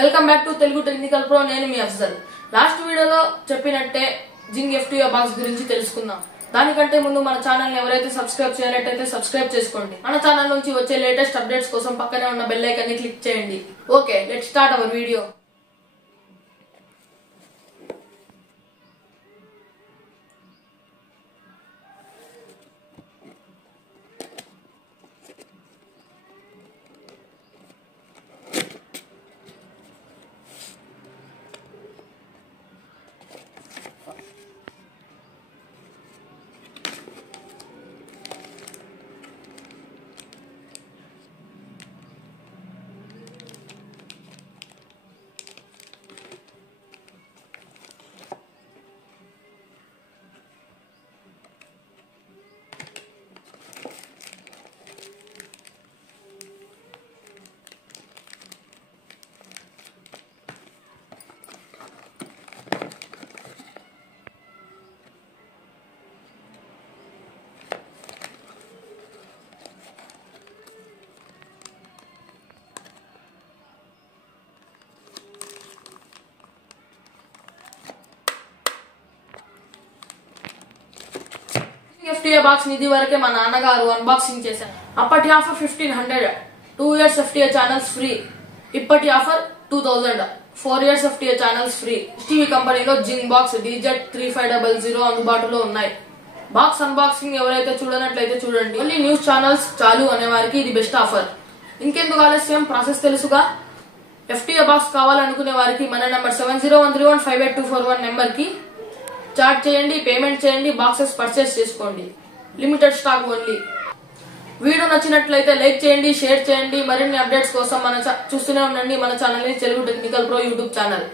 Welcome back to Telugu technical pro. నేను మీ Afzal. Last వీడియోలో చెప్పినట్టే జింగ్ FTO బాక్స్ గురించి తెలుసుకుందాం. దానికంటే ముందు మన ఛానల్ ని ఎవరైతే సబ్స్క్రైబ్ చేయనట్టయితే సబ్స్క్రైబ్ చేసుకోండి. మన ఛానల్ నుంచి వచ్చే లేటెస్ట్ అప్డేట్స్ కోసం పక్కనే ఉన్న బెల్ ఐకాన్ ని క్లిక్ చేయండి. Okay, let's start our video. FTO box ఇది వరకే మా నాన్నగారు అన్బాక్సింగ్ చేశారు. అప్పటి offer 1500, 2 years FTO channels free. ఇప్పటి offer 2000, 4 years FTO channels free. TV కంపెనీలో జింగ్ బాక్స్ DZ3500 అందుబాటులో ఉన్నాయి. బాక్స్ అన్బాక్సింగ్ ఎవరైతే చూడనట్లయితే చూడండి. ఓన్లీ న్యూస్ ఛానల్స్ చాలు అనే వారికి ఇది బెస్ట్ ఆఫర్. ఇంకెందుకు ఆలస్యం, ప్రాసెస్ తెలుసుగా. FTO బాక్స్ కావాలనుకునే వారికి మన నంబర్ 7013158241 నెంబర్ కి చాట్ చేయండి, పేమెంట్ చేయండి, బాక్సెస్ పర్చేస్ చేసుకోండి. Limited stock only. వీడియో నచ్చినట్లయితే లైక్ చేయండి, షేర్ చేయండి. మరిన్ని అప్డేట్స్ కోసం చూస్తూనే ఉండండి మన ఛానల్ ని Telugu technical pro YouTube channel.